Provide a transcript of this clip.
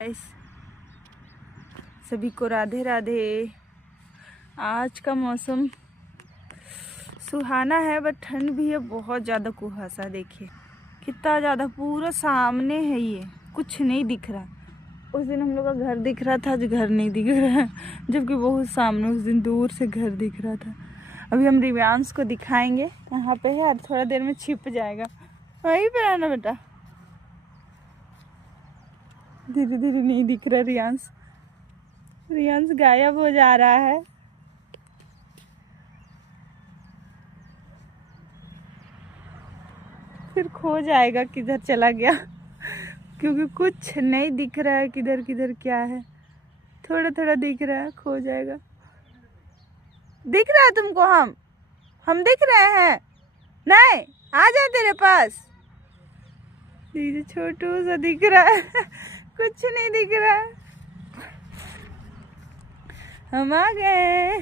Guys, सभी को राधे राधे। आज का मौसम सुहाना है बट ठंड भी है, बहुत ज़्यादा कुहासा। देखिए कितना ज़्यादा, पूरा सामने है, ये कुछ नहीं दिख रहा। उस दिन हम लोग का घर दिख रहा था, आज घर नहीं दिख रहा है, जबकि बहुत सामने उस दिन दूर से घर दिख रहा था। अभी हम रिव्यांश को दिखाएंगे, यहाँ पे है, और थोड़ा देर में छिप जाएगा। वहीं पे रहना बेटा, धीरे धीरे नहीं दिख रहा। रियांश गायब हो जा रहा है। फिर खो जाएगा, किधर चला गया क्योंकि कुछ नहीं दिख रहा है, किधर किधर क्या है। थोड़ा थोड़ा दिख रहा है, खो जाएगा। दिख रहा है तुमको? हम दिख रहे हैं? नहीं आ जाए तेरे पास। दीदी छोटू सा दिख रहा है कुछ नहीं दिख रहा है। हम आ गए।